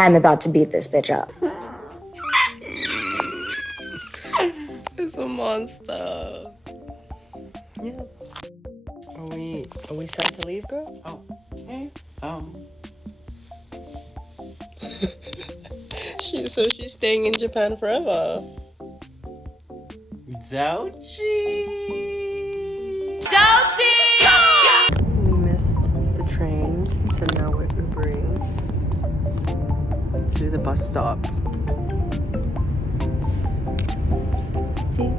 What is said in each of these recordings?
I'm about to beat this bitch up. It's a monster. Yeah. Are we set to leave, girl? Oh. So she's staying in Japan forever. Dochi! We missed the train, so now we're Ubering to the bus stop. See?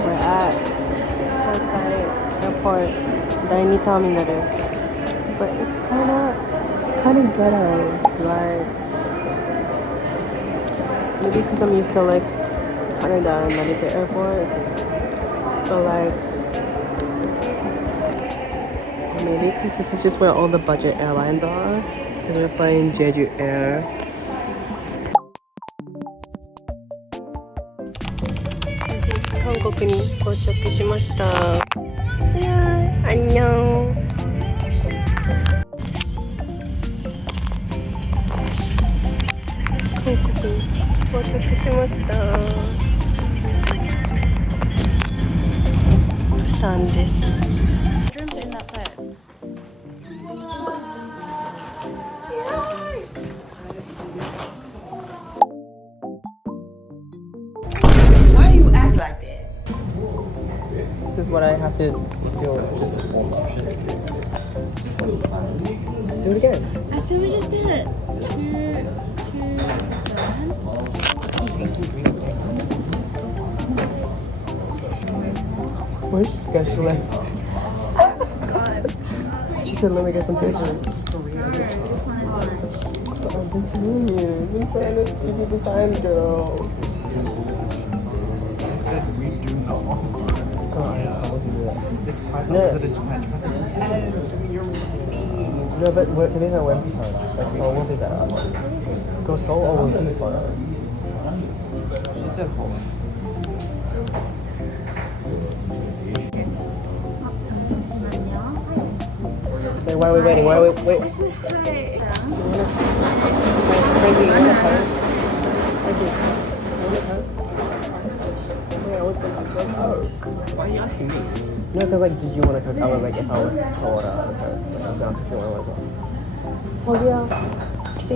We're at Kansai Airport, Daini Terminal. But it's kind of ghetto. Like, maybe because I'm used to like Canada and Narita Airport. But like, maybe because this is just where all the budget airlines are. Because we're flying Jeju Air. 한국에 도착했습니다. 안녕. 한국에 도착했습니다. 부산です. Rooms in that side. Why do you act like that? This is what I have to do. Do it again. I said we just did it. Where's she got she left? She said, let me get some pictures. I've been telling you. I've been trying to give you the sign, girl. I said we do know. It's quite No. opposite in Japan. No, but we're today I went to like Seoul will be better. Go Seoul or was it fun? She said hold on. Wait, why are we waiting? Why are we wait? Thank you. You wanna come? Thank you. You wanna come? Yeah, I was gonna ask for Coke. Why are you asking me? No, because like, did you want to cook? I was like, if I was told, okay. Like, I was gonna ask if you want as well. 저기요. 혹시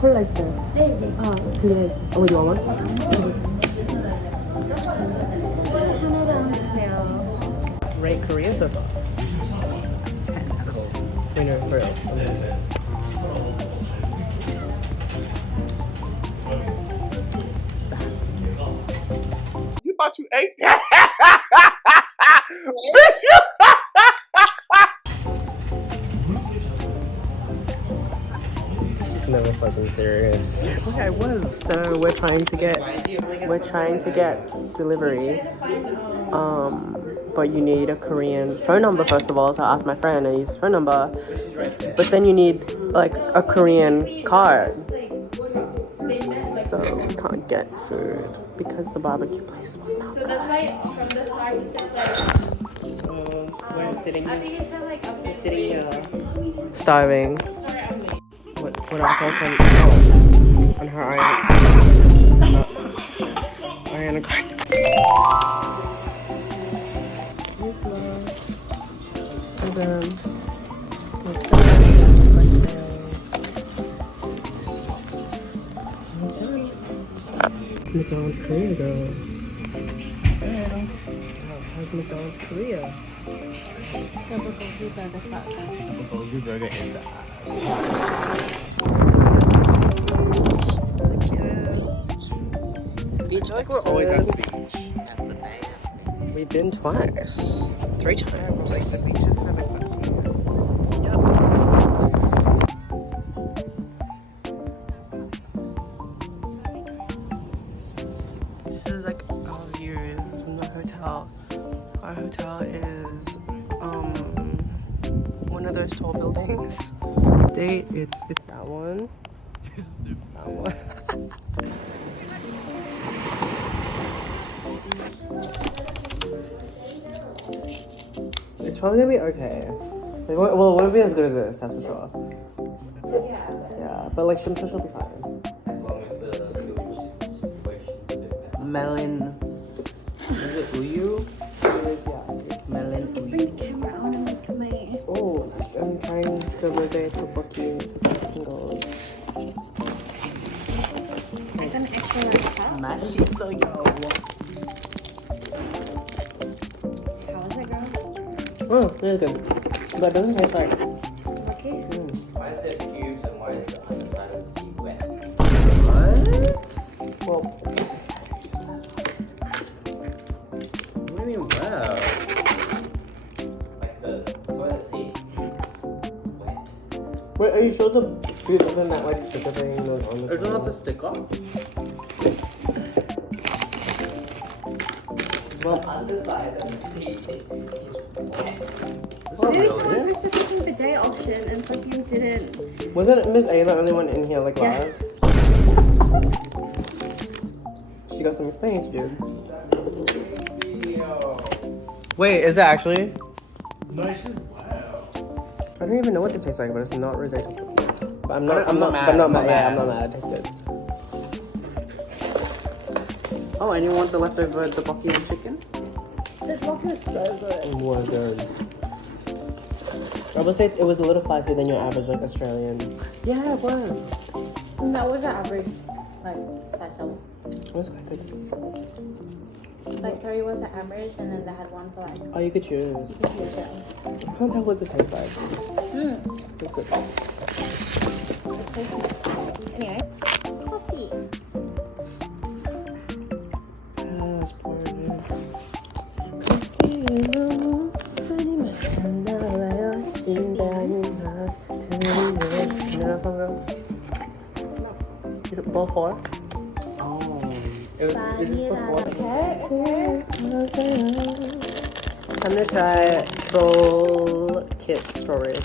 콜라 있어요? 네. 아, 그래. Oh, you want one? 하나랑 주세요. Rate Korea so far? 10 out of 10. Winner for it. You thought you ate that? Bitch, you... Never fucking serious. Yeah, I was. So we're trying to get delivery. But you need a Korean phone number first of all. So I asked my friend and I used his phone number. But then you need like a Korean card. So we can't get food because the barbecue place was not good. So we're sitting here starving. What are our thoughts on her Ariana Grande? So then, McDonald's Korea girl. How's McDonald's Korea? Double gogi burger sucks. Bulgogi burger in the Beach I feel like we're always at the beach. That's the thing. We've been twice. 3 times. Like the beach is kind of fun. This is like our view from the hotel. Our hotel is one of those those tall buildings. Date, it's that one. That one. It's probably gonna be okay. Like, well, it won't be as good as this, that's for sure. Yeah, but like, I'm sure she'll be fine. As long as the situation is a bit better. Melon. Is it Uyu? Melon Uyu. Oh, I'm trying the rosé tteokbokki tingles. Like an extra large cup. Mashy soyo. How is it, girl? Oh, really good. But it doesn't taste like. Okay. Why is there cubes and why is the underside of the seed wet? What? Well, What do you mean, wow? Like the toilet seat wet. wait, are you sure the food isn't that like sticker thing on the It doesn't have to table? stick off? The underside of the seat is wet. Maybe someone pressed the fucking bidet option and fucking didn't. Wasn't Miss A the only one in here like Yeah. last? She got some explaining to do. Wait, is that actually? No, it's just wow. I don't even know what this tastes like, but it's not rosé. But I'm not. I'm not mad. Yeah, I'm I'm not not mad. It tastes good. Oh, and you want the leftover tteokbokki and chicken? This walk is so good. It was good. I would say it was a little spicier than your average like Australian. Yeah, it was. That was the average, like, size level. It was quite good. Like, 3 was the average, and then they had one for, like, Oh, you could choose. you could choose it. I can't tell what this tastes like. It's good. It tastes nice. Anyway. Coffee. You know that song, girl? Ball 4? Oh. Is this before? Okay. I'm gonna try Troll Kiss Strawberry.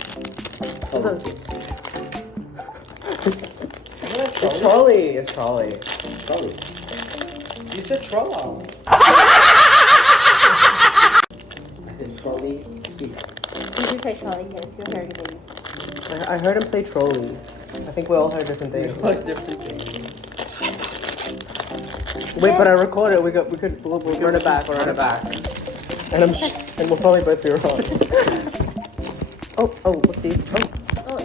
It's Trolley. It's Trolley. Trolley. You said troll. I said trolley. You should say trolley kiss. You heard it is. I heard him say trolley. I think we all heard different things. What's different thing? Wait, but I recorded. We'll run it back. Run it back. And we'll probably both be wrong. oh, whoopsies. Oh,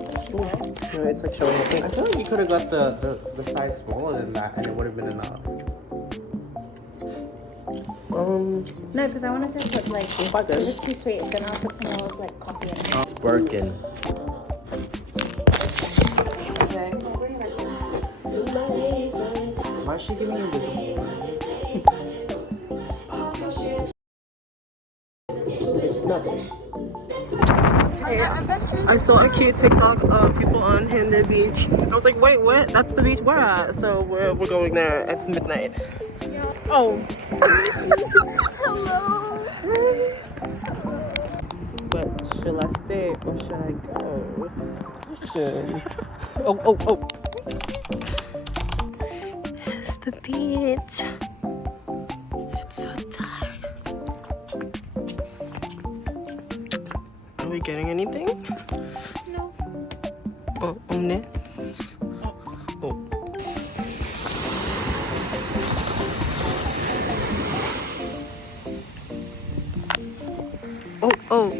No, it's like showing the I thing. feel like you could have got the size smaller than that and it would have been enough. no, because I wanted to put, like, Quite good. if it's too sweet, then I'll put some more, like, coffee in it. It's working. Okay. Why is she giving you invisible? It's just nothing. Hey, I saw a cute TikTok of people on Hinder Beach. I was like, wait, what? That's the beach we're at. So we're going there. It's midnight. Oh. But should I stay or should I go? That's the question. Oh. It's the beach. It's so tired. Are we getting anything? No. Oh, omne. Oh. Oh.